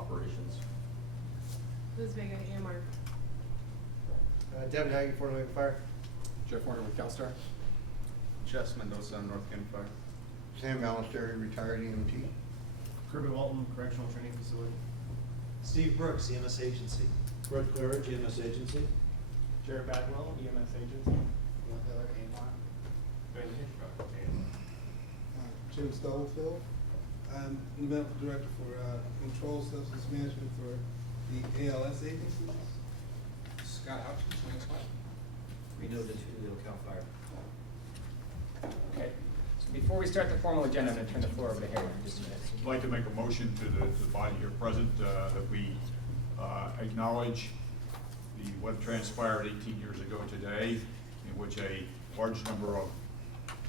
operations. Liz Vega, AMR. Devin Hagen, Fort Wayne Fire. Jeff Warner with CalStar. Jess Mendoza, North County Fire. Sam Ballesteri, retired EMT. Kirby Walton, Correctional Training Facility. Steve Brooks, EMS Agency. Brett Claridge, EMS Agency. Jared Bagwell, EMS Agency. Glenn Miller, AMR. Ben Hitchcock, AMR. Jim Stubblefield. I'm the medical director for controlled substance management for the ALS agencies. Scott Hutchins, Wayne Spot. Reno to Toledo, Cal Fire. Okay. So before we start the formal agenda, I'm going to turn the floor over to Harry in just a minute. I'd like to make a motion to the body here present that we acknowledge what transpired 18 years ago today, in which a large number of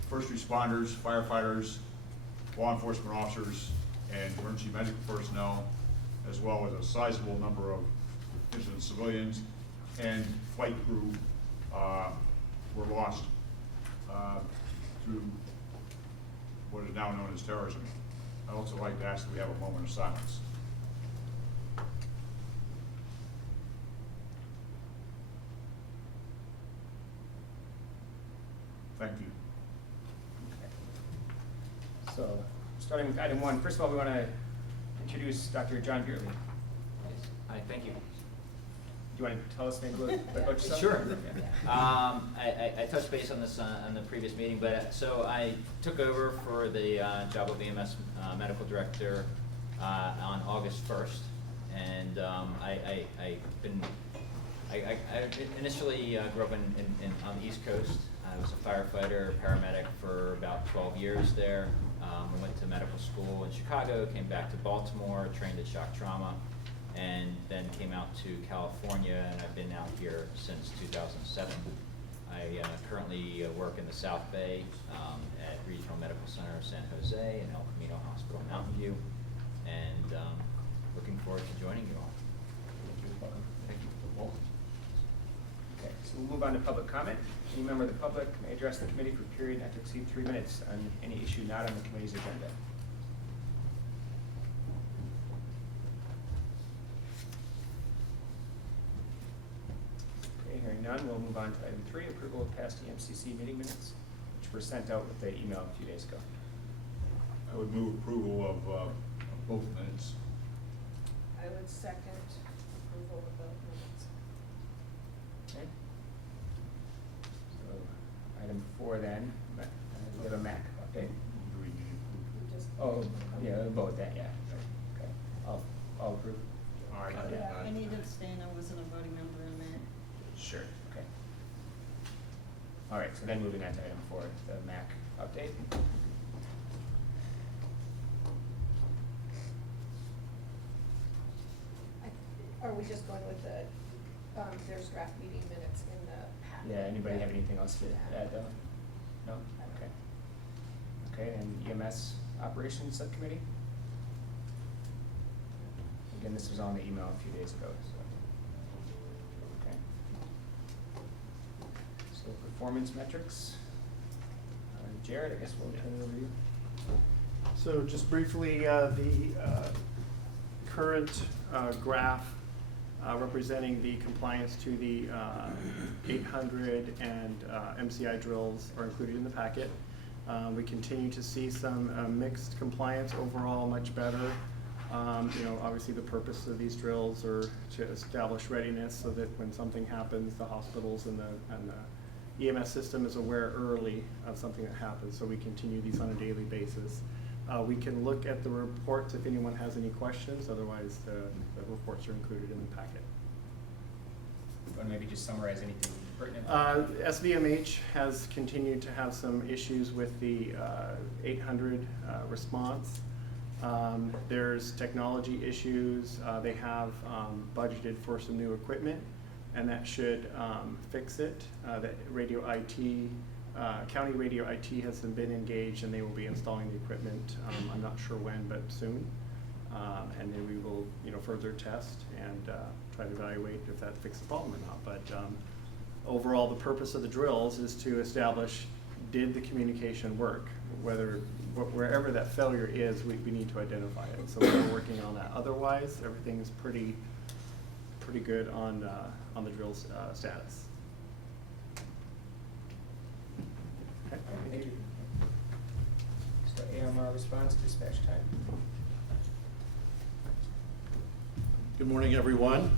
first responders, firefighters, law enforcement officers, and emergency medical personnel, as well as a sizable number of innocent civilians and flight crew were lost through what is now known as terrorism. I'd also like to ask that we have a moment of silence. Thank you. Okay. So, starting with item one, first of all, we want to introduce Dr. John Beerley. Hi, thank you. Do you want to tell us maybe a little bit about yourself? Sure. Yeah. I touched base on this on the previous meeting, but so I took over for the job of EMS Medical Director on August 1st, and I initially grew up on the East Coast. I was a firefighter, paramedic for about 12 years there. I went to medical school in Chicago, came back to Baltimore, trained at shock trauma, and then came out to California, and I've been out here since 2007. I currently work in the South Bay at Regional Medical Center of San Jose and El Camino Hospital Mountain View, and looking forward to joining you all. Thank you. Okay, so we'll move on to public comment. Any member of the public may address the committee for a period not to exceed 3 minutes on any issue not on the committee's agenda. Okay, hearing none, we'll move on to item 3, approval of past EMCC meeting minutes, which were sent out with the email a few days ago. I would move approval of both minutes. I would second approval of the minutes. Okay. So, item 4 then, we have a MAC update. Do we need We just. Oh, yeah, we'll vote that, yeah. Okay, I'll approve. All right. Yeah. I need to abstain, I wasn't a voting member in that. Sure, okay. All right, so then moving on to item 4, the MAC update. Are we just going with the, there's draft meeting minutes in the packet? Yeah, anybody have anything else to add though? No? Okay. Okay, and EMS Operations Subcommittee? Again, this was on the email a few days ago, so. Okay. So performance metrics. Jared, I guess we'll turn it over to you. So just briefly, the current graph representing the compliance to the 800 and MCI drills are included in the packet. We continue to see some mixed compliance, overall much better. You know, obviously the purpose of these drills are to establish readiness so that when something happens, the hospitals and the EMS system is aware early of something that happens, so we continue these on a daily basis. We can look at the reports if anyone has any questions, otherwise the reports are included in the packet. Want to maybe just summarize anything pertinent? SVMH has continued to have some issues with the 800 response. There's technology issues. They have budgeted for some new equipment, and that should fix it. That radio IT, County radio IT has been engaged, and they will be installing the equipment. I'm not sure when, but soon. And then we will, further test and try to evaluate if that fixes the problem or not. But overall, the purpose of the drills is to establish, did the communication work? wherever that failure is, we need to identify it. So we're working on that. Otherwise, everything is pretty good on the drill status. Okay, Thank you. So AMR response dispatch time. Good morning, everyone.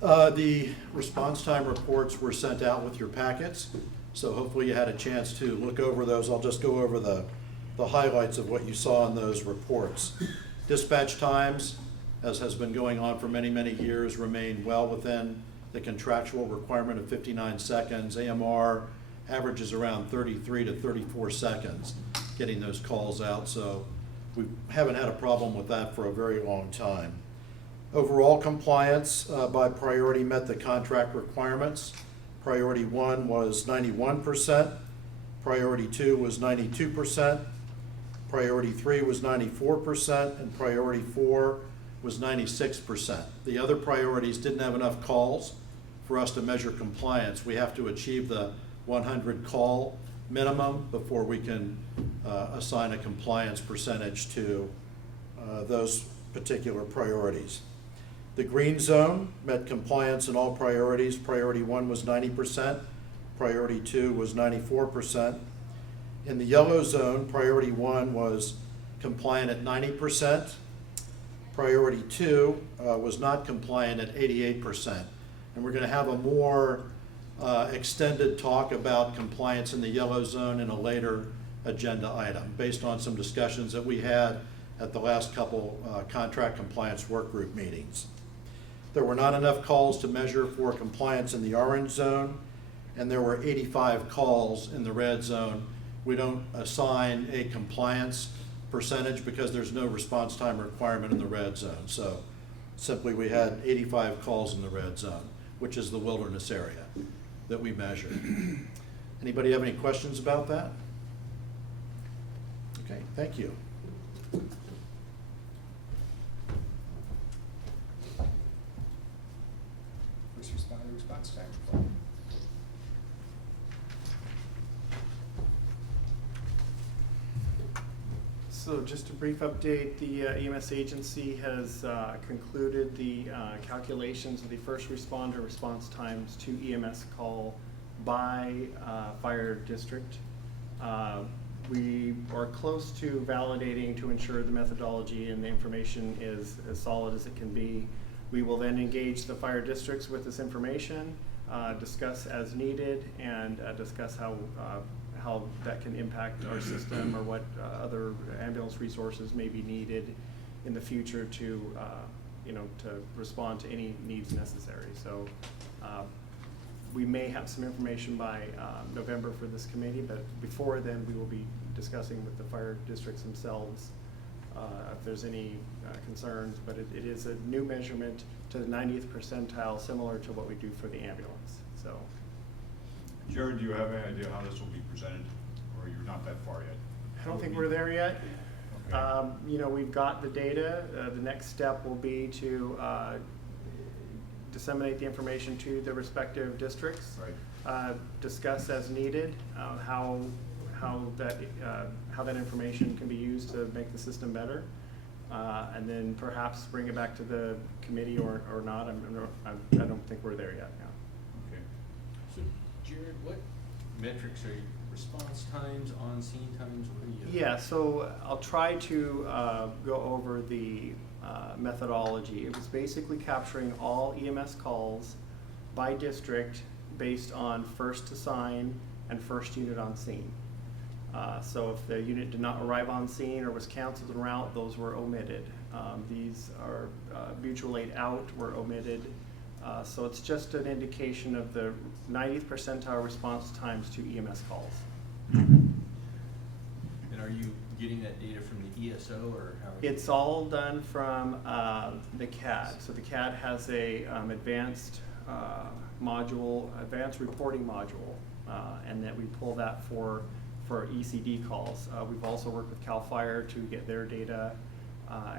The response time reports were sent out with your packets, so hopefully you had a chance to look over those. I'll just go over the highlights of what you saw in those reports. Dispatch times, as has been going on for many, many years, remain well within the contractual requirement of 59 seconds. AMR averages around 33 to 34 seconds getting those calls out, so we haven't had a problem with that for a very long time. Overall compliance by priority met the contract requirements. Priority 1 was 91%, Priority 2 was 92%, Priority 3 was 94%, and Priority 4 was 96%. The other priorities didn't have enough calls for us to measure compliance. We have to achieve the 100 call minimum before we can assign a compliance percentage to those particular priorities. The green zone met compliance in all priorities. Priority 1 was 90%, Priority 2 was 94%. In the yellow zone, Priority 1 was compliant at 90%. Priority 2 was not compliant at 88%. And we're going to have a more extended talk about compliance in the yellow zone in a later agenda item, based on some discussions that we had at the last couple contract compliance work group meetings. There were not enough calls to measure for compliance in the orange zone, and there were 85 calls in the red zone. We don't assign a compliance percentage because there's no response time requirement in the red zone. So simply we had 85 calls in the red zone, which is the wilderness area that we measured. Anybody have any questions about that? Okay, thank you. First responder response time report. So just a brief update, the EMS agency has concluded the calculations of the first responder response times to EMS call by fire district. We are close to validating to ensure the methodology and the information is as solid as it can be. We will then engage the fire districts with this information, discuss as needed, and discuss how that can impact our system or what other ambulance resources may be needed in the future to respond to any needs necessary. So we may have some information by November for this committee, but before then we will be discussing with the fire districts themselves if there's any concerns, but it is a new measurement to the 90th percentile, similar to what we do for the ambulance. So. Jared, do you have any idea how this will be presented, or you're not that far yet? I don't think we're there yet. Okay. We've got the data. The next step will be to disseminate the information to the respective districts. Right. Discuss as needed how that information can be used to make the system better, and then perhaps bring it back to the committee or not. I don't think we're there yet. Yeah. Okay. So, Jared, what metrics are you, response times, on-scene times, what are you? Yeah, so I'll try to go over the methodology. It was basically capturing all EMS calls by district based on first assign and first unit on scene. So if the unit did not arrive on scene or was canceled en route, those were omitted. These are mutual aid out were omitted. So it's just an indication of the 90th percentile response times to EMS calls. And are you getting that data from the ESO or how? It's all done from the CAD. So the CAD has a advanced module, advanced reporting module, and that we pull that for ECD calls. We've also worked with CAL FIRE to get their data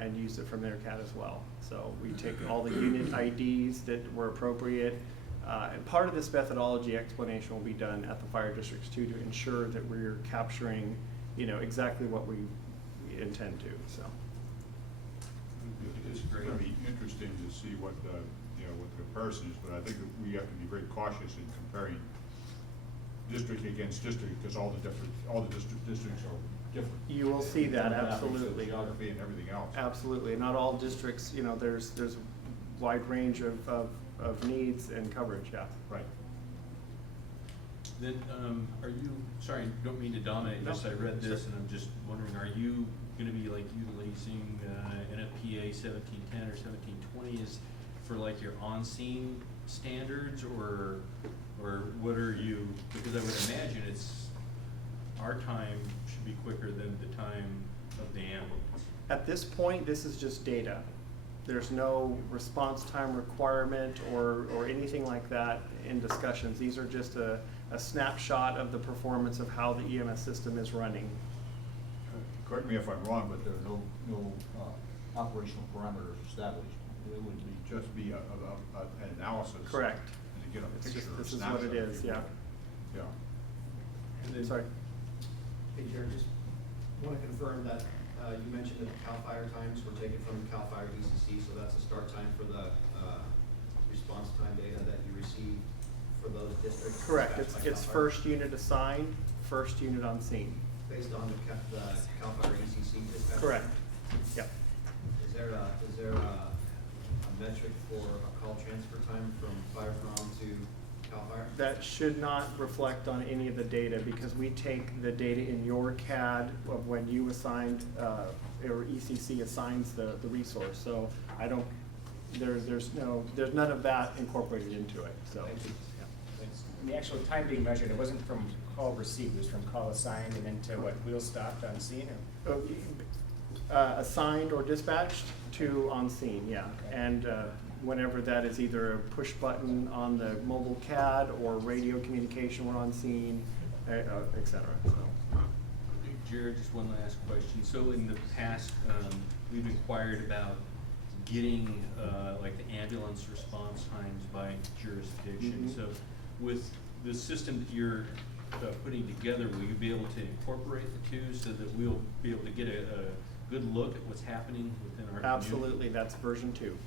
and use it from their CAD as well. So we take all the unit IDs that were appropriate, And part of this methodology explanation will be done at the fire districts too, to ensure that we're capturing, exactly what we intend to, so. It's going to be interesting to see what the comparison is, but I think that we have to be very cautious in comparing district against district, because all the districts are different. You will see that, Demographics, absolutely. Geography and everything else. Absolutely, not all districts, there's a wide range of needs and coverage, yeah. Right. Then, are you, sorry, don't mean to dominate this, I read this and I'm just wondering, are you gonna be like utilizing, NFPA 1710 or 1720 is for like your on-scene standards, or what are you, because I would imagine our time should be quicker than the time of the ambulance. At this point, this is just data. There's no response time requirement or anything like that in discussions. These are just a snapshot of the performance of how the EMS system is running. Correct me if I'm wrong, but there are no operational parameters established. It would just be an analysis. Correct. And to get a It's picture just, or this is snapshot, what it if is, you yeah. will. Yeah. And then, Sorry. Hey, Jared, just want to confirm that you mentioned that the CAL FIRE times were taken from the CAL FIRE ECC, so that's the start time for the response time data that you received for those districts? Correct, dispatched by it's CAL FIRE? first unit assigned, first unit on scene. Based on the CAL FIRE ECC dispatch? Correct, yep. Is there a metric for a call transfer time from fire prom to CAL FIRE? That should not reflect on any of the data, because we take the data in your CAD of when you assigned, or ECC assigns the resource, so I don't, there's none of that incorporated into it, so. Thank you. yeah. Thanks. And the actual time being measured, it wasn't from call received, it was from call assigned and then to what, wheels stopped on scene, or? Assigned or dispatched to on scene, yeah. Okay. And whenever that is either a push button on the mobile CAD or radio communication when on scene, et cetera, so. Jared, just one last question. So in the past, we've inquired about getting, like the ambulance response times by jurisdiction. Mhm. So with the system that you're putting together, will you be able to incorporate the two so that we'll be able to get a good look at what's happening within our community? Absolutely, that's version 2.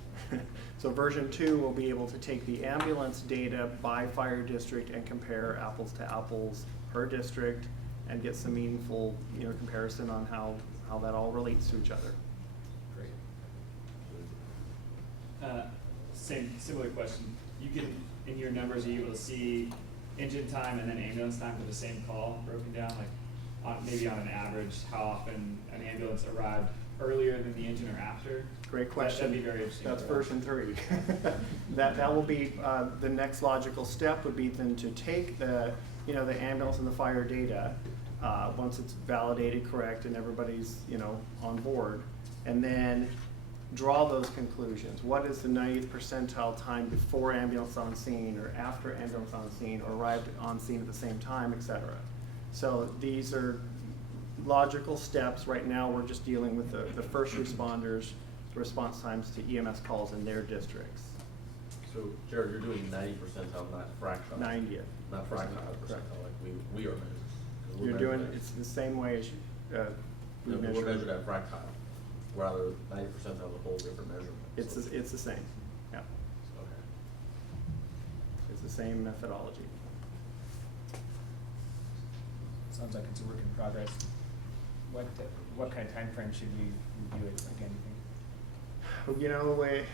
So version 2 will be able to take the ambulance data by fire district and compare apples to apples per district and get some meaningful, comparison on how that all relates to each other. Great. Similar question. You can, in your numbers, are you able to see engine time and then ambulance time for the same call broken down? Like, maybe on an average, how often an ambulance arrived earlier than the engine or after? Great question. That'd be very interesting. That's for us. version 3. That will be, the next logical step would be then to take the ambulance and the fire data, once it's validated correct and everybody's, on board, and then draw those conclusions. What is the 90th percentile time before ambulance on scene or after ambulance on scene or arrived on scene at the same time, et cetera. So these are logical steps. Right now, we're just dealing with the first responders' response times to EMS calls in their districts. So, Jared, you're doing 90 percentile, not fractile. 90th. Not fractile percentile, like we are measured. 'Cause we're You're measured doing, at- it's the same way as we No, but measure. we're measured at fractile, rather 90 percentile is a whole different measurement. It's So- the same, yeah. Okay. It's the same methodology. Sounds like it's a work in progress. What kind of time frame should we review it again, you think?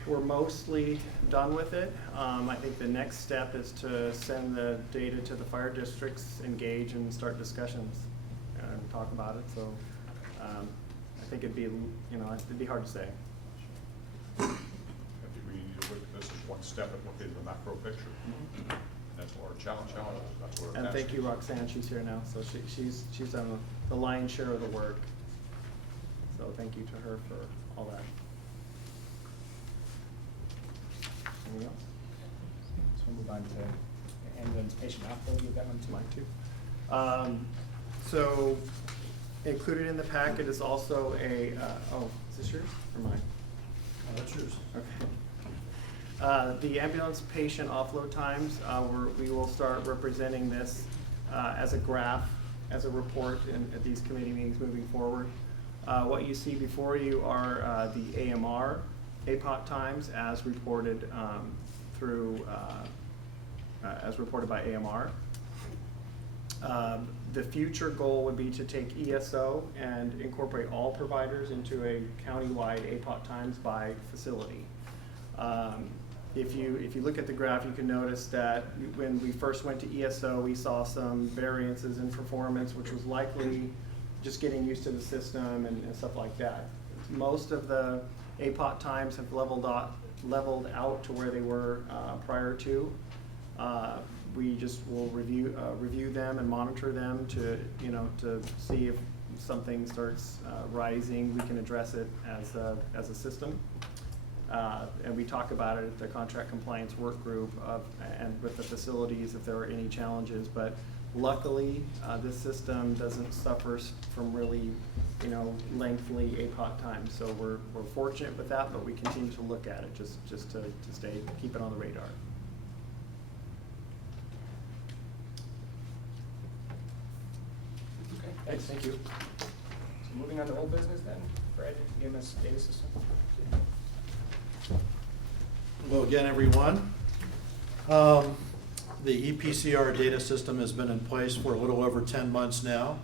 We're mostly done with it. I think the next step is to send the data to the fire districts, engage and start discussions and talk about it. So I think it'd be hard to say. I think we need to look at this as one step and look at the macro picture. That's what our challenge is. That's what our And task thank you, is. Roxanne, she's here now, so she's done the lion's share of the work. So thank you to her for all that. Anything else? So we'll move on to ambulance patient outflow, you have that one too? Mine too. So included in the packet is also is this yours or mine? That's yours. Okay. The ambulance patient offload times, we will start representing this as a graph, as a report at these committee meetings moving forward. What you see before you are the AMR, APOT times as reported as reported by AMR. The future goal would be to take ESO and incorporate all providers into a countywide APOT times by facility. If you look at the graph, you can notice that when we first went to ESO, we saw some variances in performance, which was likely just getting used to the system and stuff like that. Most of the APOT times have leveled out to where they were prior to. We just will review them and monitor them to see if something starts rising. We can address it as a system. And we talk about it at the contract compliance work group and with the facilities if there are any challenges. But luckily, this system doesn't suffer from really, lengthy APOT times. So we're fortunate with that, but we continue to look at it just to keep it on the radar. Okay, thank you. So moving on to old business then, Fred, EMS data system. Hello again, everyone. The EPCR data system has been in place for a little over 10 months now.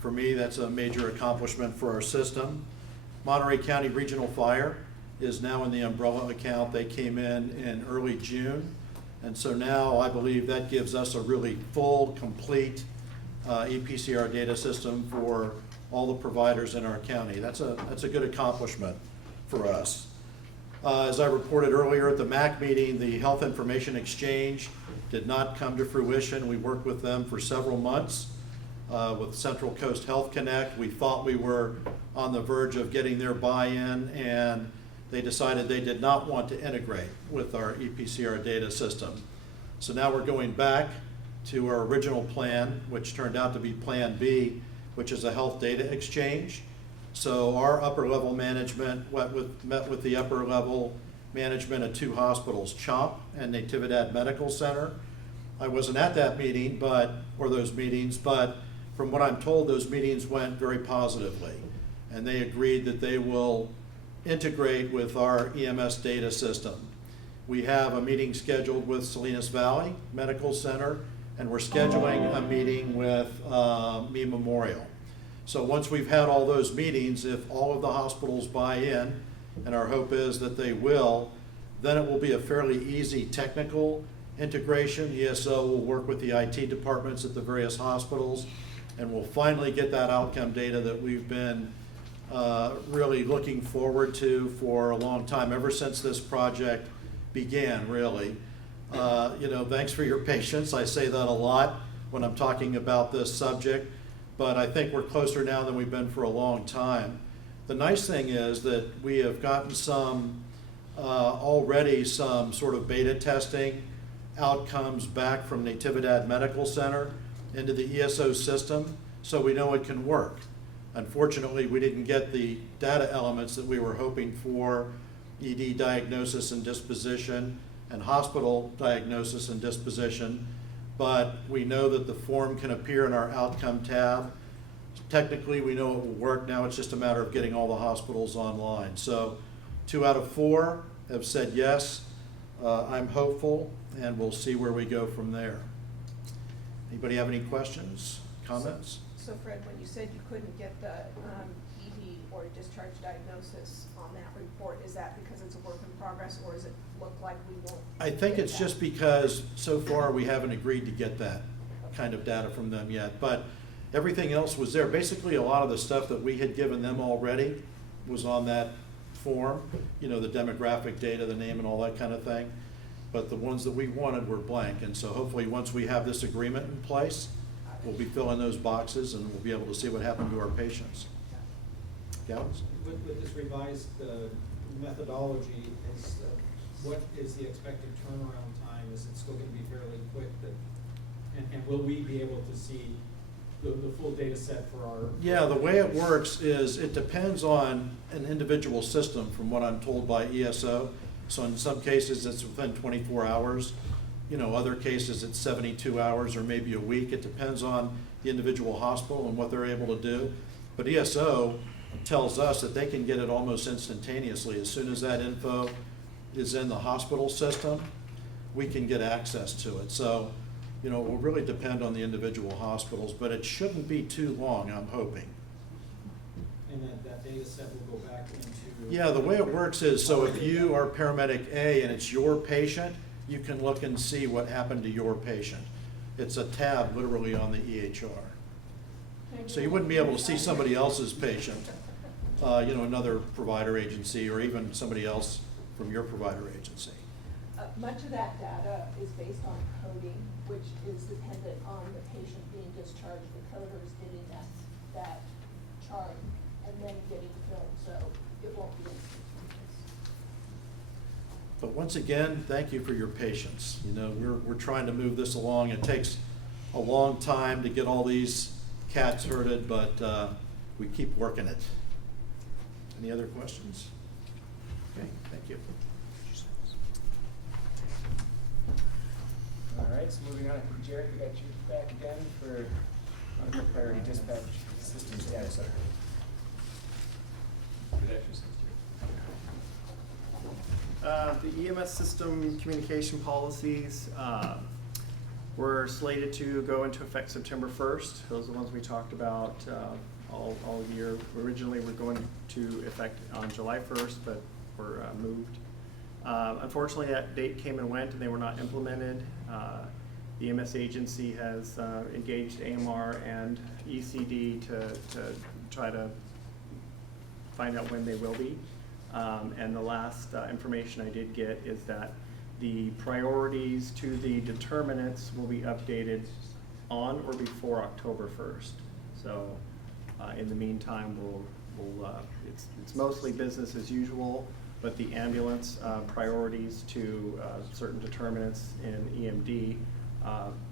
For me, that's a major accomplishment for our system. Monterey County Regional Fire is now in the umbrella account. They came in early June. And so now I believe that gives us a really full, complete EPCR data system for all the providers in our county. That's a good accomplishment for us. As I reported earlier at the MAC meeting, the Health Information Exchange did not come to fruition. We worked with them for several months with Central Coast Health Connect. We thought we were on the verge of getting their buy-in, and they decided they did not want to integrate with our EPCR data system. So now we're going back to our original plan, which turned out to be Plan B, which is a health data exchange. So our upper level management met with the upper level management of two hospitals, CHOMP and Natividad Medical Center. I wasn't at that meeting, or those meetings, but from what I'm told, those meetings went very positively. And they agreed that they will integrate with our EMS data system. We have a meeting scheduled with Salinas Valley Medical Center, and we're scheduling a meeting with Me Memorial. So once we've had all those meetings, if all of the hospitals buy in, and our hope is that they will, then it will be a fairly easy technical integration. ESO will work with the IT departments at the various hospitals, and we'll finally get that outcome data that we've been really looking forward to for a long time, ever since this project began, really. Thanks for your patience. I say that a lot when I'm talking about this subject, but I think we're closer now than we've been for a long time. The nice thing is that we have gotten already some sort of beta testing outcomes back from Natividad Medical Center into the ESO system, so we know it can work. Unfortunately, we didn't get the data elements that we were hoping for, ED diagnosis and disposition, and hospital diagnosis and disposition, but we know that the form can appear in our outcome tab. Technically, we know it will work. Now it's just a matter of getting all the hospitals online. So 2 out of 4 have said yes. I'm hopeful, and we'll see where we go from there. Anybody have any questions, comments? So Fred, when you said you couldn't get the ED or discharge diagnosis on that report, is that because it's a work in progress, or does it look like we won't? I think it's just because so far we haven't agreed to get that kind of data from them yet, but everything else was there. Basically, a lot of the stuff that we had given them already was on that form, the demographic data, the name and all that kind of thing. But the ones that we wanted were blank, and so hopefully once we have this agreement in place, we'll be filling those boxes and we'll be able to see what happened to our patients. Gallons? With this revised methodology, what is the expected turnaround time? Is it still going to be fairly quick? And will we be able to see the full data set for our? Yeah, the way it works is it depends on an individual system, from what I'm told by ESO. So in some cases, it's within 24 hours. You know, other cases, it's 72 hours or maybe a week. It depends on the individual hospital and what they're able to do. But ESO tells us that they can get it almost instantaneously. As soon as that info is in the hospital system, we can get access to it. So, you know, it will really depend on the individual hospitals, but it shouldn't be too long, I'm hoping. And then that data set will go back into. Yeah, the way it works is, so if you are paramedic A and it's your patient, you can look and see what happened to your patient. It's a tab literally on the EHR. So you wouldn't be able to see somebody else's patient, you know, another provider agency or even somebody else from your provider agency. Much of that data is based on coding, which is dependent on the patient being discharged, the coders getting that chart and then getting filled, so it won't be instantaneous. But once again, thank you for your patience. You know, we're trying to move this along. It takes a long time to get all these cats herded, but we keep working it. Any other questions? Okay, thank you. All right, so moving on, Jared, we got you back again for medical priority dispatch system status update. The EMS system communication policies were slated to go into effect September 1st. Those are the ones we talked about all year. Originally, we're going to effect on July 1st, but were moved. Unfortunately, that date came and went and they were not implemented. The EMS agency has engaged AMR and ECD to try to find out when they will be. And the last information I did get is that the priorities to the determinants will be updated on or before October 1st. So in the meantime, it's mostly business as usual, but the ambulance priorities to certain determinants in EMD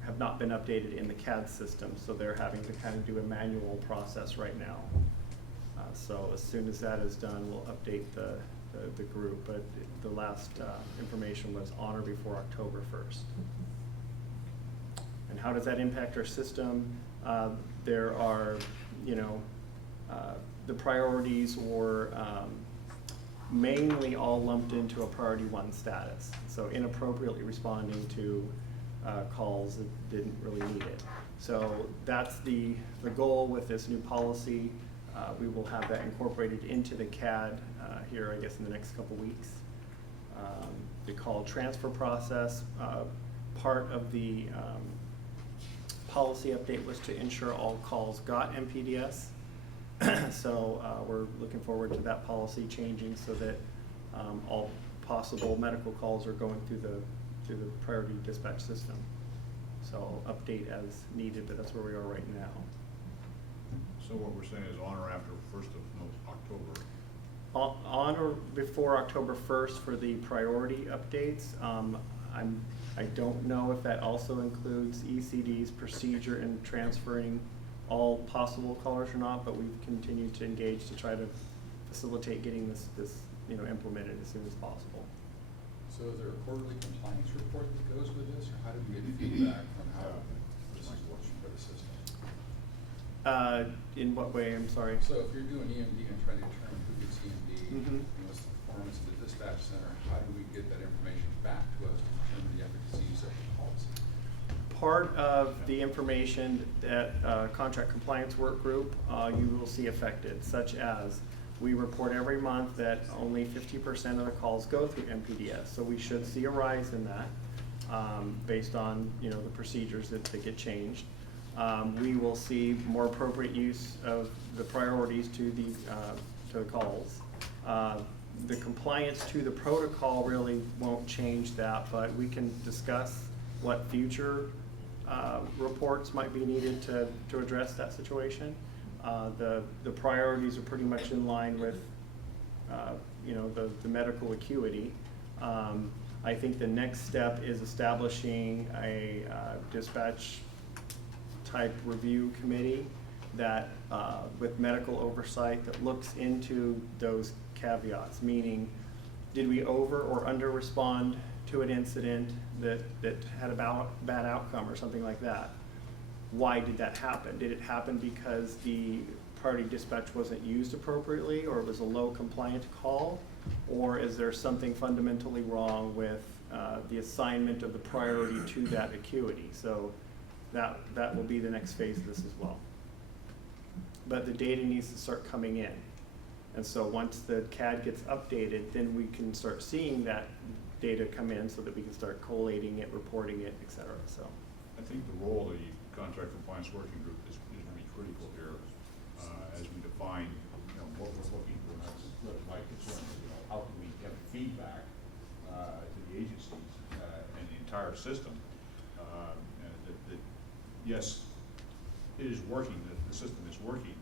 have not been updated in the CAD system, so they're having to kind of do a manual process right now. So as soon as that is done, we'll update the group, but the last information was on or before October 1st. And how does that impact our system? There are, you know, the priorities were mainly all lumped into a priority 1 status. So inappropriately responding to calls that didn't really need it. So that's the goal with this new policy. We will have that incorporated into the CAD here, I guess, in the next couple weeks. The call transfer process, part of the policy update was to ensure all calls got MPDS. So we're looking forward to that policy changing so that all possible medical calls are going through the priority dispatch system. So update as needed, but that's where we are right now. So what we're saying is on or after 1st of October? On or before October 1st for the priority updates. I don't know if that also includes ECD's procedure in transferring all possible callers or not, but we've continued to engage to try to facilitate getting this implemented as soon as possible. So is there a quarterly compliance report that goes with this, or how do we get feedback from how this is working for the system? In what way, I'm sorry? So if you're doing EMD and trying to determine who gets EMD, Mhm. and what's the performance of the dispatch center, how do we get that information back to us to determine the efficacy of the policy? Part of the information that contract compliance work group you will see affected, such as we report every month that only 50% of the calls go through MPDS. So we should see a rise in that based on the procedures that get changed. We will see more appropriate use of the priorities to the calls. The compliance to the protocol really won't change that, but we can discuss what future reports might be needed to address that situation. The priorities are pretty much in line with the medical acuity. I think the next step is establishing a dispatch type review committee that with medical oversight that looks into those caveats, meaning Did we over or under respond to an incident that had a bad outcome or something like that? Why did that happen? Did it happen because the priority dispatch wasn't used appropriately, or it was a low compliant call? Or is there something fundamentally wrong with the assignment of the priority to that acuity? So that will be the next phase of this as well. But the data needs to start coming in. And so once the CAD gets updated, then we can start seeing that data come in so that we can start collating it, reporting it, et cetera. So I think the role of the contract compliance working group is going to be critical here as we define, what we're looking for. That's really my concern. How can we get feedback to the agencies and the entire system that yes, it is working, that the system is working,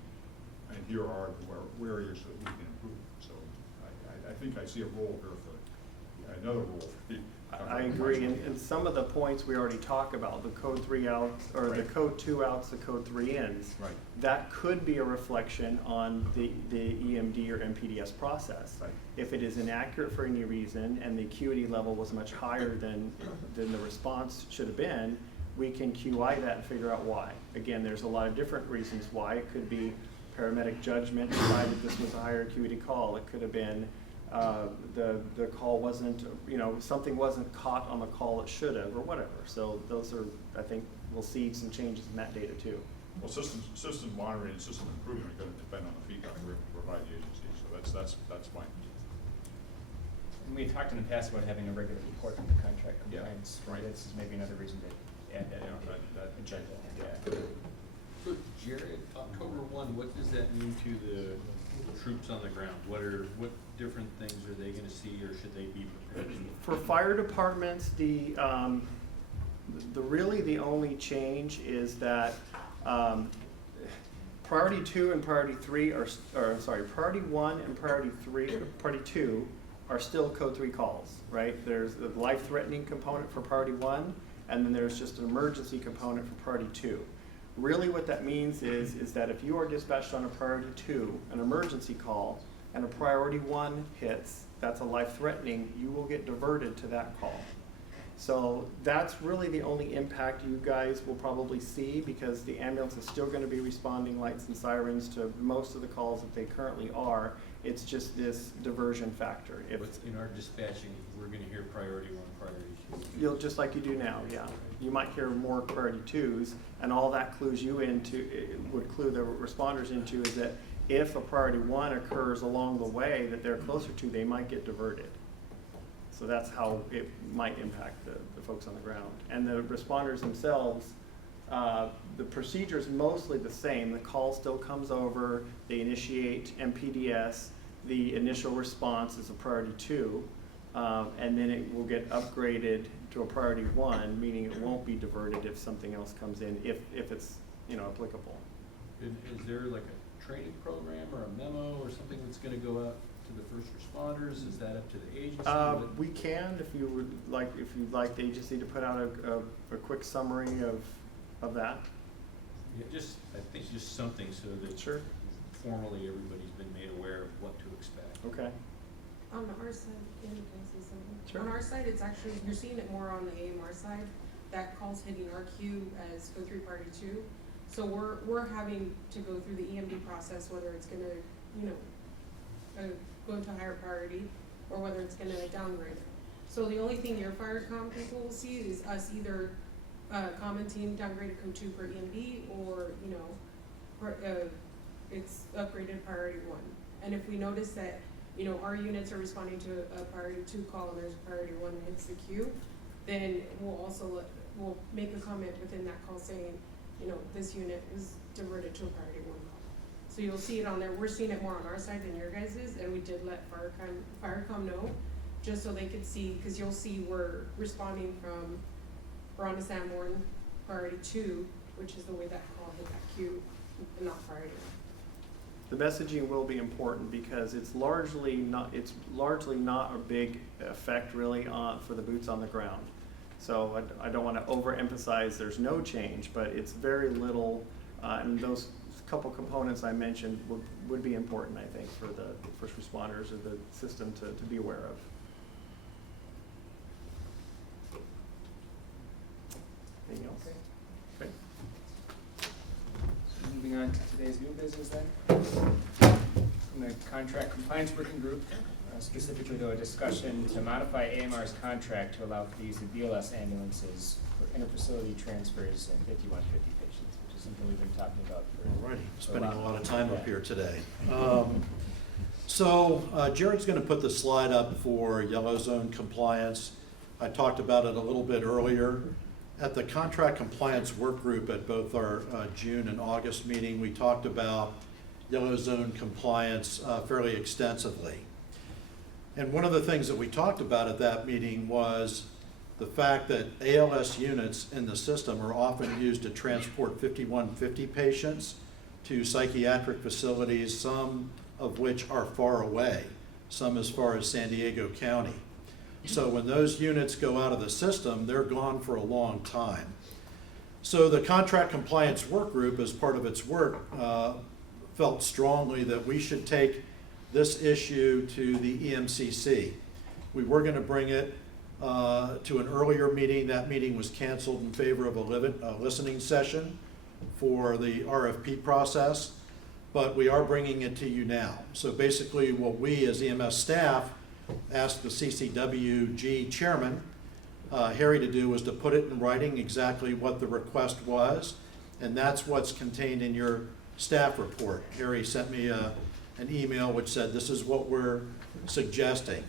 and here are the areas that we can improve. So I think I see a role here for another role for the I agree, and some of the points we already talked about, the code 3 outs, or the code 2 outs, the code 3 ins. Right. That could be a reflection on the EMD or MPDS process. Right. If it is inaccurate for any reason and the acuity level was much higher than the response should have been, we can QI that and figure out why. Again, there's a lot of different reasons why. It could be paramedic judgment decided this was a higher acuity call. It could have been the call wasn't, something wasn't caught on the call it should have, or whatever. So those are, I think, we'll see some changes in that data too. Well, system monitoring and system improvement are going to depend on the feedback we're going to provide the agency. So that's fine. And we talked in the past about having a regular report from the contract Yeah, compliance. right. This is maybe another reason to add that on the agenda. Yeah. So Jared, October 1, what does that mean to the troops on the ground? What different things are they gonna see, or should they be prepared? For fire departments, the only change is that priority 2 and priority 3 priority 1 and priority 2 are still code 3 calls, right? There's the life-threatening component for priority 1, and then there's just an emergency component for priority 2. Really what that means is that if you are dispatched on a priority 2, an emergency call, and a priority 1 hits, that's a life-threatening, you will get diverted to that call. So that's really the only impact you guys will probably see, because the ambulance is still going to be responding lights and sirens to most of the calls that they currently are. It's just this diversion factor. If In our dispatching, we're gonna hear priority 1, priority 2. you'll just like you do now, yeah. You might hear more priority 2s, and all that clues you into, it would clue the responders into, is that if a priority 1 occurs along the way that they're closer to, they might get diverted. So that's how it might impact the folks on the ground. And the responders themselves, the procedure is mostly the same. The call still comes over, they initiate MPDS, the initial response is a priority 2, and then it will get upgraded to a priority 1, meaning it won't be diverted if something else comes in, if it's applicable. Is there like a training program or a memo or something that's gonna go out to the first responders? Is that up to the agency? We can, if you'd like the agency to put out a quick summary of that. Yeah, I think just something so that Sure. formally everybody's been made aware of what to expect. Okay. On our side, can I say something? Sure. On our side, it's actually, you're seeing it more on the AMR side. That call's hitting our queue as code 3 priority 2. So we're having to go through the EMD process, whether it's gonna, go to higher priority or whether it's gonna downgrade it. So the only thing your fire comm people will see is us either commenting downgraded code 2 for EMD, or it's upgraded priority 1. And if we notice that our units are responding to a priority 2 call and there's a priority 1 that hits the queue, then we'll make a comment within that call saying, this unit is diverted to a priority 1 call. So you'll see it on there. We're seeing it more on our side than your guys's, and we did let FireCom know, just so they could see, because you'll see we're responding from Verona Sanborn, priority 2, which is the way that call hit that queue, and not priority 1. The messaging will be important because it's largely not a big effect really for the boots on the ground. So I don't want to overemphasize there's no change, but it's very little, and those couple components I mentioned would be important, I think, for the first responders or the system to be aware of. Anything else? Okay, great. So moving on to today's new business then. From the Contract Compliance Working Group, specifically to a discussion to modify AMR's contract to allow for the use of BLS ambulances for interfacility transfers and 5150 patients, which is something we've been talking about for Alrighty, for spending a lot of time up Yeah. here today. Jared's gonna put the slide up for yellow zone compliance. I talked about it a little bit earlier. At the contract compliance work group at both our June and August meeting, we talked about yellow zone compliance fairly extensively. And one of the things that we talked about at that meeting was the fact that ALS units in the system are often used to transport 5150 patients to psychiatric facilities, some of which are far away, some as far as San Diego County. So when those units go out of the system, they're gone for a long time. So the contract compliance work group, as part of its work, felt strongly that we should take this issue to the EMCC. We were going to bring it to an earlier meeting. That meeting was canceled in favor of a listening session for the RFP process, but we are bringing it to you now. So basically what we as EMS staff asked the CCWG chairman, Harry, to do was to put it in writing exactly what the request was, and that's what's contained in your staff report. Harry sent me an email which said this is what we're suggesting.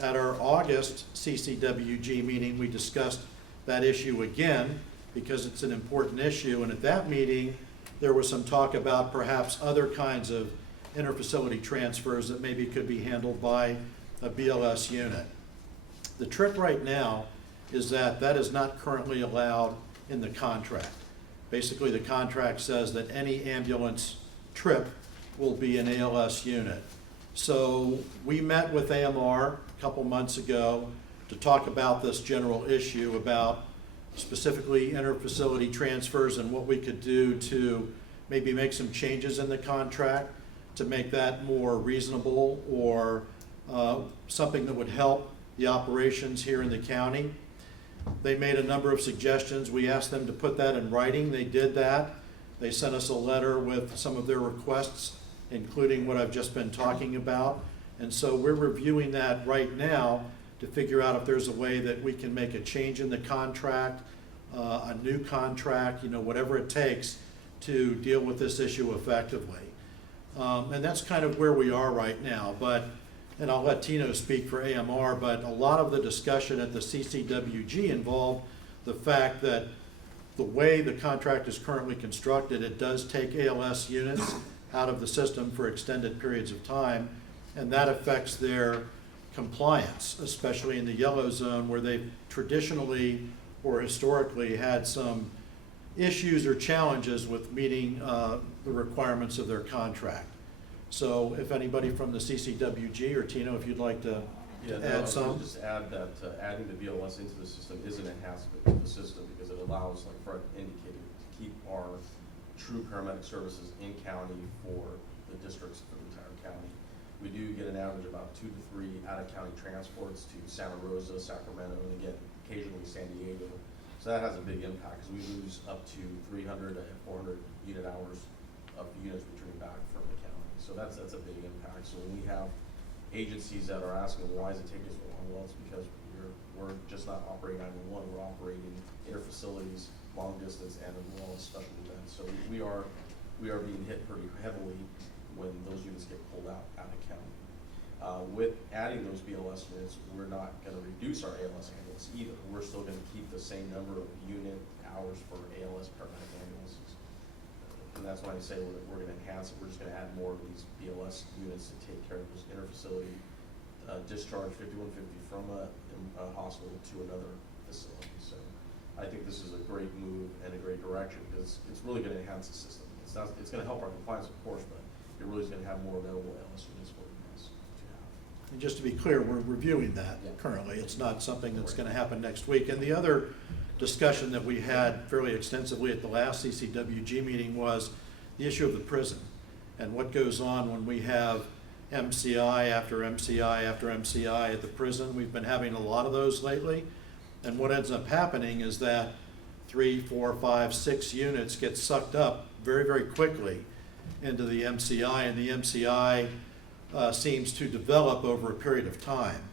At our August CCWG meeting, we discussed that issue again because it's an important issue, and at that meeting there was some talk about perhaps other kinds of interfacility transfers that maybe could be handled by a BLS unit. The trick right now is that that is not currently allowed in the contract. Basically, the contract says that any ambulance trip will be an ALS unit. So we met with AMR a couple months ago to talk about this general issue about specifically interfacility transfers and what we could do to maybe make some changes in the contract to make that more reasonable or something that would help the operations here in the county. They made a number of suggestions. We asked them to put that in writing. They did that. They sent us a letter with some of their requests, including what I've just been talking about. And so we're reviewing that right now to figure out if there's a way that we can make a change in the contract, a new contract, whatever it takes to deal with this issue effectively. And that's kind of where we are right now. And I'll let Tino speak for AMR, but a lot of the discussion at the CCWG involved the fact that the way the contract is currently constructed, it does take ALS units out of the system for extended periods of time, and that affects their compliance, especially in the yellow zone where they've traditionally or historically had some issues or challenges with meeting the requirements of their contract. So if anybody from the CCWG or Tino, if you'd like to add some. Just add that adding the BLS into the system is an enhancement to the system because it allows, like Fred indicated, to keep our true paramedic services in county for the districts for the entire county. We do get an average about 2 to 3 out-of-county transports to Santa Rosa, Sacramento, and again, occasionally San Diego. So that has a big impact because we lose up to 300 to 400 unit hours of units returning back from the county. So that's a big impact. So when we have agencies that are asking, why does it take us so long? Well, it's because we're just not operating 911, we're operating interfacilities, long distance, and as well as special events. So we are being hit pretty heavily when those units get pulled out of county. With adding those BLS units, we're not going to reduce our ALS ambulance either. We're still going to keep the same number of unit hours for ALS paramedic ambulances. And that's why I say we're going to enhance it. We're just going to add more of these BLS units to take care of those interfacility discharge 5150 from a hospital to another facility. So I think this is a great move and a great direction because it's really going to enhance the system. It's going to help our compliance, of course, but it really is going to have more available ALS units for us to have. And just to be clear, we're reviewing that currently. It's not something that's going to happen next week. And the other discussion that we had fairly extensively at the last CCWG meeting was the issue of the prison and what goes on when we have MCI after MCI after MCI at the prison. We've been having a lot of those lately. And what ends up happening is that 3, 4, 5, 6 units get sucked up very, very quickly into the MCI, and the MCI seems to develop over a period of time.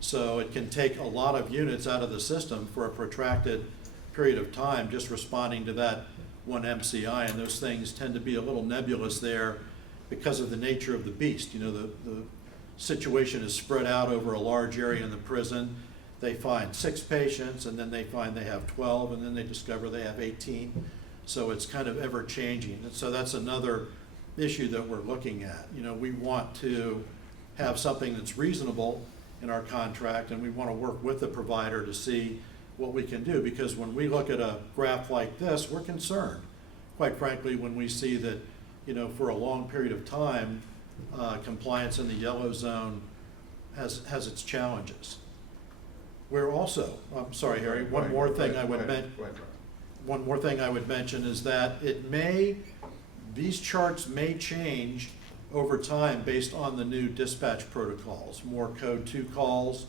So it can take a lot of units out of the system for a protracted period of time just responding to that one MCI, and those things tend to be a little nebulous there because of the nature of the beast. You know, the situation is spread out over a large area in the prison. They find 6 patients, and then they find they have 12, and then they discover they have 18. So it's kind of ever changing. And so that's another issue that we're looking at. You know, we want to have something that's reasonable in our contract, and we want to work with the provider to see what we can do, because when we look at a graph like this, we're concerned, quite frankly, when we see that, you know, for a long period of time, compliance in the yellow zone has its challenges. We're also, I'm sorry, Harry, one more thing I would mention is that these charts may change over time based on the new dispatch protocols, more code 2 calls,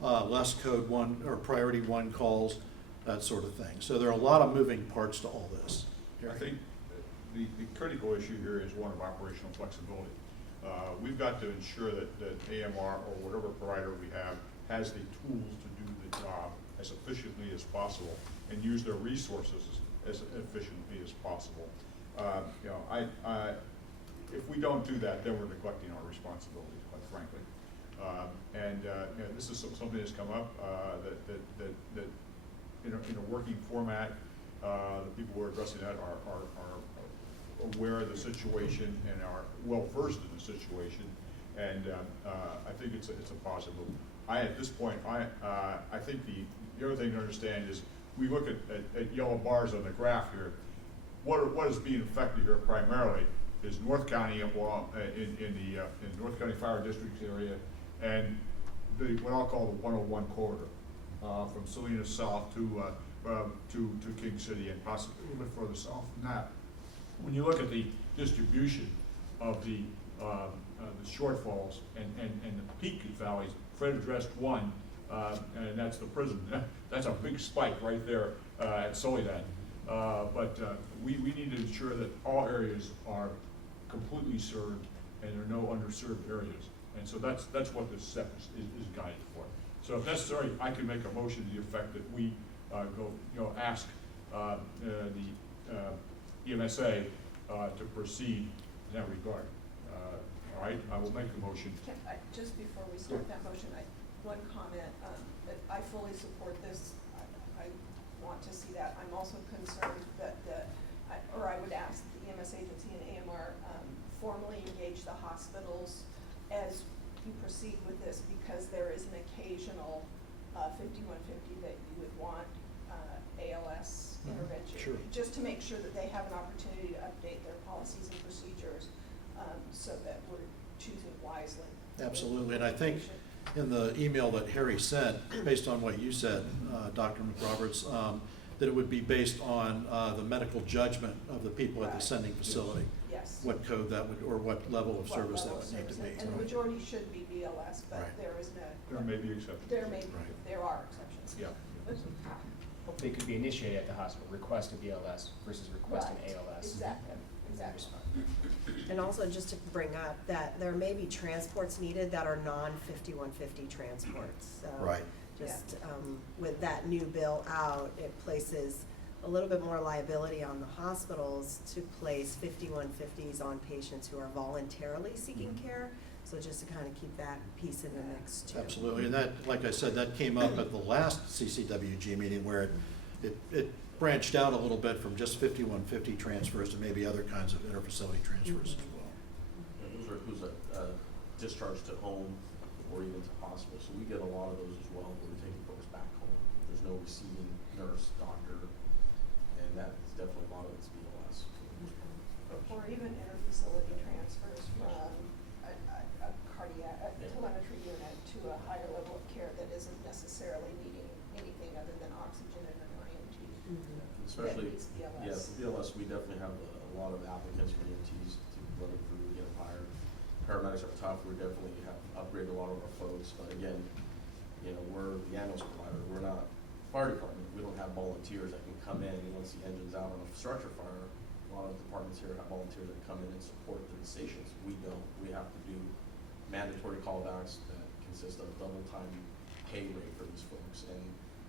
less code 1 or priority 1 calls, that sort of thing. So there are a lot of moving parts to all this. I think the critical issue here is one of operational flexibility. We've got to ensure that AMR or whatever provider we have has the tools to do the job as efficiently as possible and use their resources as efficiently as possible. You know, if we don't do that, then we're neglecting our responsibilities, quite frankly. You know, this is something that's come up that in a working format, the people who are addressing that are aware of the situation and are well versed in the situation, and I think it's a positive move. At this point, I think the other thing to understand is we look at yellow bars on the graph here. What is being affected here primarily is North County in the North County Fire District area, and what I'll call the 101 corridor from Salinas South to King City, and possibly a little bit further south than that. When you look at the distribution of the shortfalls and the peak valleys, Fred addressed one, and that's the prison. That's a big spike right there at Soledad. But we need to ensure that all areas are completely served and there are no underserved areas. And so that's what this step is guided for. So if necessary, I can make a motion to the effect that we ask the EMSA to proceed in that regard. All right, I will make the motion. Just before we start that motion, one comment, that I fully support this. I want to see that. I'm also concerned that I would ask the EMS agency and AMR formally engage the hospitals as you proceed with this, because there is an occasional 5150 that you would want ALS intervention. Sure. Just to make sure that they have an opportunity to update their policies and procedures so that we're choosing wisely. Absolutely, and I think in the email that Harry sent, based on what you said, Dr. McRoberts, that it would be based on the medical judgment of the people at the sending facility. Yes. What code that would, or what level of service that would need to be. And the majority should be BLS, but Right. there is no. There may be exceptions. There are exceptions. Yeah. Hopefully it could be initiated at the hospital, request a BLS versus request an Right. ALS. Exactly. And also just to bring up that there may be transports needed that are non-5150 transports. So Right. just with that new bill out, it places a little bit more liability on the hospitals to place 5150s on patients who are voluntarily seeking care. So just to kind of keep that piece in the mix too. Absolutely, and that, like I said, that came up at the last CCWG meeting where it branched out a little bit from just 5150 transfers to maybe other kinds of interfacility transfers as well. Who's discharged to home or even to hospital, so we get a lot of those as well, where we're taking folks back home. There's no receiving nurse, doctor, and that's definitely a lot of it's BLS. Or even interfacility transfers from a cardiac, telemetry unit to a higher level of care that isn't necessarily needing anything other than oxygen and an IMT. Especially, that needs BLS. yeah, for BLS, we definitely have a lot of applicants for EMTs to run it through, get them hired. Paramedics are tough, we definitely have upgraded a lot of our folks, but again, we're the ambulance provider, we're not fire department, we don't have volunteers that can come in once the engine's out on a structure fire. A lot of departments here have volunteers that come in and support the stations. We don't. We have to do mandatory callbacks that consist of double time pay rate for these folks, and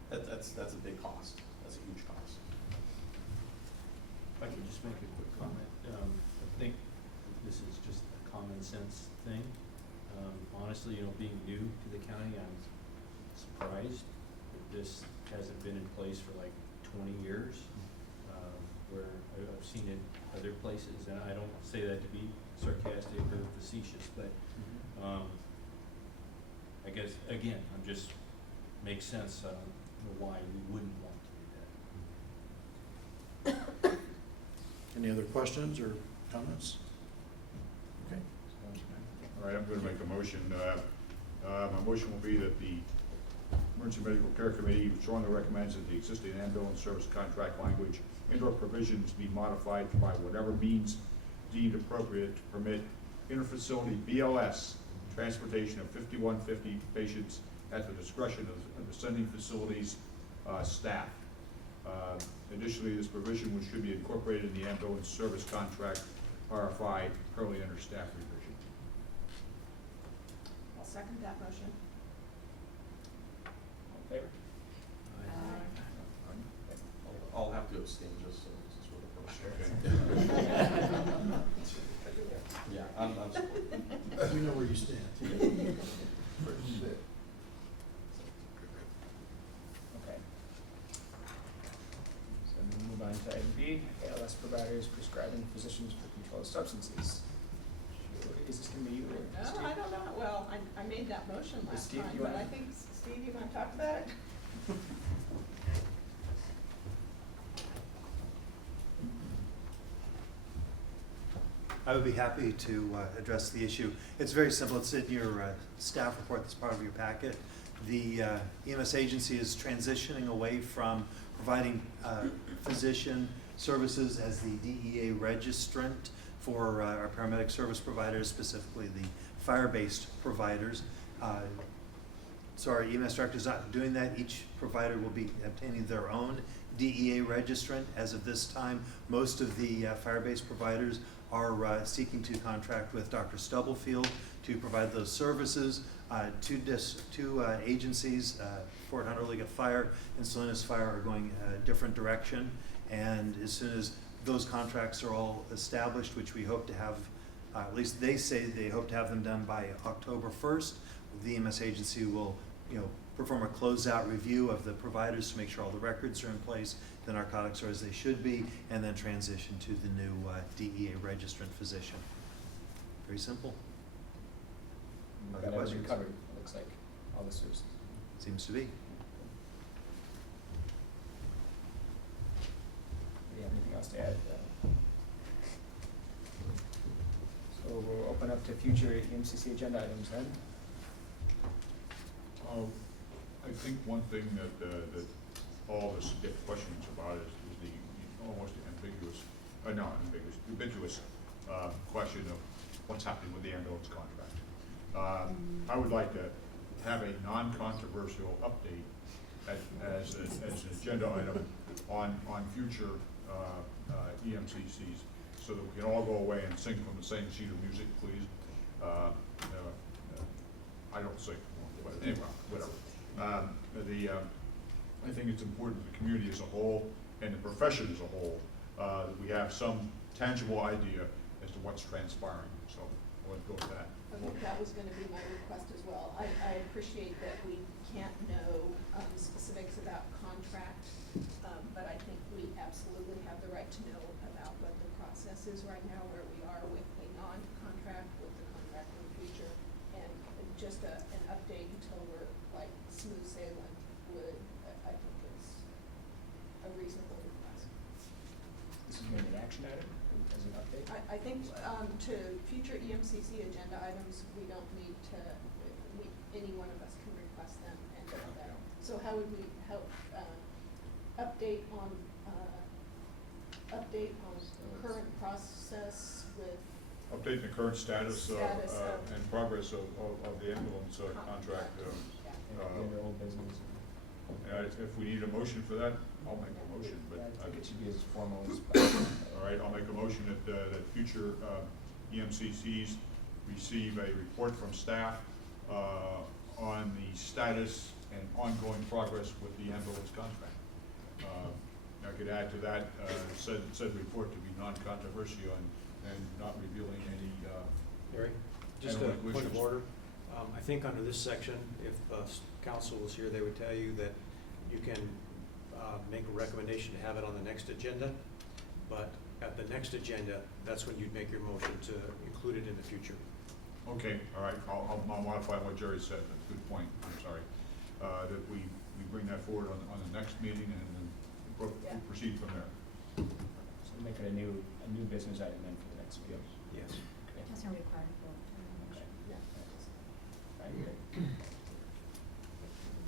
that's a big cost. That's a huge cost. If I could just make a quick comment, I think this is just a common sense thing. Honestly, being new to the county, I'm surprised that this hasn't been in place for like 20 years, where I've seen it other places, and I don't say that to be sarcastic or facetious, but I guess, again, makes sense. I don't know why we wouldn't want to do that. Any other questions or comments? Okay. All right, I'm gonna make a motion. My motion will be that the Emergency Medical Care Committee strongly recommends that the existing ambulance service contract language and/or provisions be modified by whatever means deemed appropriate to permit interfacility BLS transportation of 5150 patients at the discretion of the sending facilities staff. Additionally, this provision which should be incorporated in the ambulance service contract RFI currently under staff revision. I'll second that motion. All in favor? I'll have to abstain just so it's sort of Yeah, I'm supporting. We know where you stand. Okay. So then we move on to item B, ALS providers prescribing physicians for controlled substances. Is this gonna be you or No, Steve? I don't know. Well, I made that motion Does last Steve, time, you but wanna- I think, Steve, you wanna talk about it? I would be happy to address the issue. It's very simple. It's in your staff report that's part of your packet. The EMS agency is transitioning away from providing physician services as the DEA registrant for our paramedic service providers, specifically the fire-based providers. So our EMS director is not doing that. Each provider will be obtaining their own DEA registrant. As of this time, most of the fire-based providers are seeking to contract with Dr. Stubblefield to provide those services. Two agencies, Fort Hunter League of Fire and Salinas Fire, are going a different direction. And as soon as those contracts are all established, which we hope to have, at least they say they hope to have them done by October 1st, the EMS agency will, perform a closeout review of the providers to make sure all the records are in place, the narcotics are as they should be, and then transition to the new DEA registrant physician. Very simple. We've got everything covered, it looks like, all the services. Seems to be. Do you have anything else to add? So we'll open up to future EMCC agenda items then. I think one thing that all of us get questions about is the almost ubiquitous question of what's happening with the ambulance contract. I would like to have a non-controversial update as an agenda item on future EMCCs, so that we can all go away and sing from the same sheet of music, please. I don't sing, but anyway, whatever. I think it's important to the community as a whole and the profession as a whole that we have some tangible idea as to what's transpiring. So I'll go with that. I think that was gonna be my request as well. I appreciate that we can't know specifics about contract, but I think we absolutely have the right to know about what the process is right now, where we are with a non-contract, with the contract in the future, and just an update until we're like smooth sailing would, I think is a reasonable request. This is going to be an action item as an update? I think to future EMCC agenda items, we don't need to, any one of us can request them and do that. So how would we help update on current process with Update the current status of and progress of the ambulance contract. And your old business. if we need a motion for that, I'll make a motion, but. I think it should be as formal as possible. All right, I'll make a motion that future EMCCs receive a report from staff on the status and ongoing progress with the ambulance contract. I could add to that, said report to be non-controversial and not revealing any, Larry, just a analytical point of issues. order. I think under this section, if council was here, they would tell you that you can make a recommendation to have it on the next agenda, but at the next agenda, that's when you'd make your motion to include it in the future. Okay, all right, I'll modify what Jerry said, that's a good point, I'm sorry. That we bring that forward on the next meeting and then proceed from there. So make it a new business item then for the next meeting. Yes. Okay. Doesn't require a vote. Okay. Yeah. All right, good.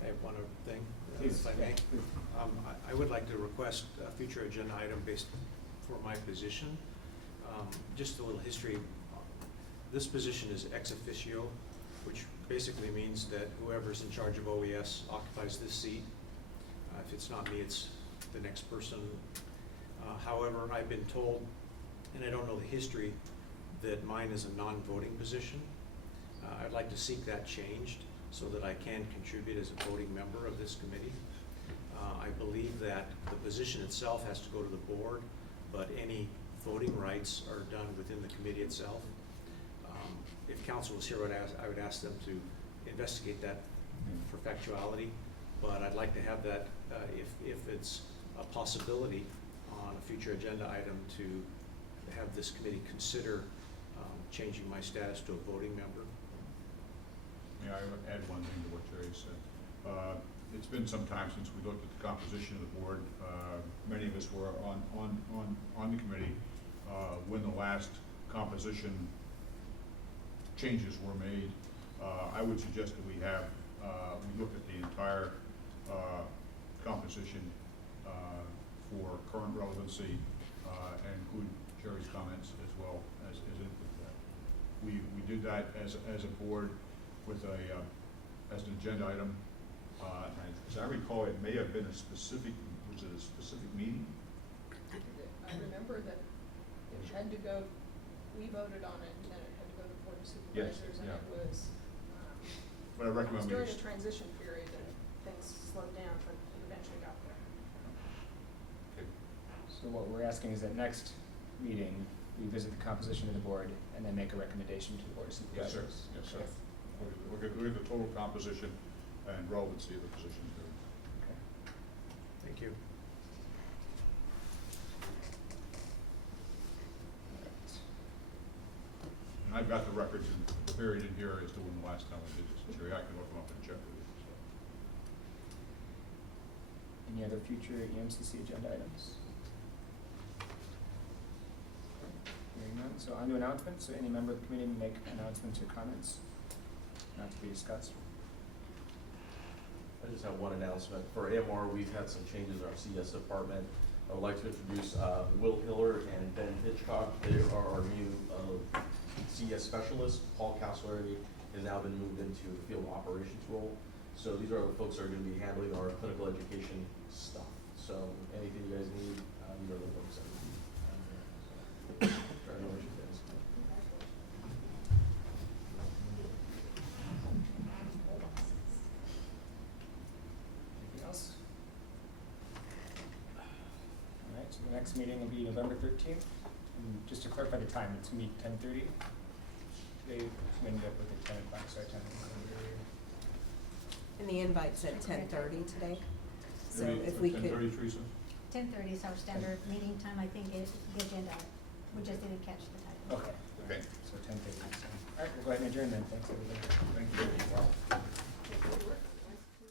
I have one other thing, Please. if I may. I would like to request a future agenda item based for my position. Just a little history. This position is ex officio, which basically means that whoever's in charge of OES occupies this seat. If it's not me, it's the next person. However, I've been told, and I don't know the history, that mine is a non-voting position. I'd like to seek that changed so that I can contribute as a voting member of this committee. I believe that the position itself has to go to the board, but any voting rights are done within the committee itself. If council was here, I would ask them to investigate that for factuality, but I'd like to have that, if it's a possibility on a future agenda item, to have this committee consider changing my status to a voting member. May I add one thing to what Jerry said? It's been some time since we looked at the composition of the board. Many of us were on the committee when the last composition changes were made. I would suggest that we look at the entire composition for current relevancy and include Jerry's comments as well as input to that. We did that as a board with as an agenda item. And as I recall, it may have been a specific meeting? I remember that it had to go, we voted on it, and then it had to go to the Board of Supervisors, and yeah. it was, But I recommend it was we during a transition period, and things slowed down, but it eventually got there. Okay. So what we're asking is that next meeting, we visit the composition of the board and then make a recommendation to the board of Yes, sir. supervisors. Yes, sir. Look at the total composition and relevancy of the positions there. Okay. Thank you. And I've got the records buried in here as to when the last time we did this. Jerry, I can look them up and check with you. So. Any other future EMCC agenda items? Hearing none, so on to announcements. So any member of the committee may make announcements or comments not to be discussed. I just have one announcement. For AMR, we've had some changes in our CS department. I would like to introduce Will Hiller and Ben Hitchcock. They are our new CS specialists. Paul Castlery has now been moved into the field operations role. So these are the folks that are going to be handling our clinical education stuff. So anything you guys need, these are the folks that will be there. Congratulations, guys. Anything else? All right, so the next meeting will be November 13th. And just to clarify the time, it's meet 10:30. They ended up with a 10 o'clock start time. And the invite said 10:30 today, so Maybe if we 10:30, could. Teresa? 10:30 is our standard meeting time, I think, is the agenda. We just didn't catch the time. Okay. Okay. So 10:30. So, all right, we'll go ahead and adjourn then. Thanks, everybody. Thank you. Good work.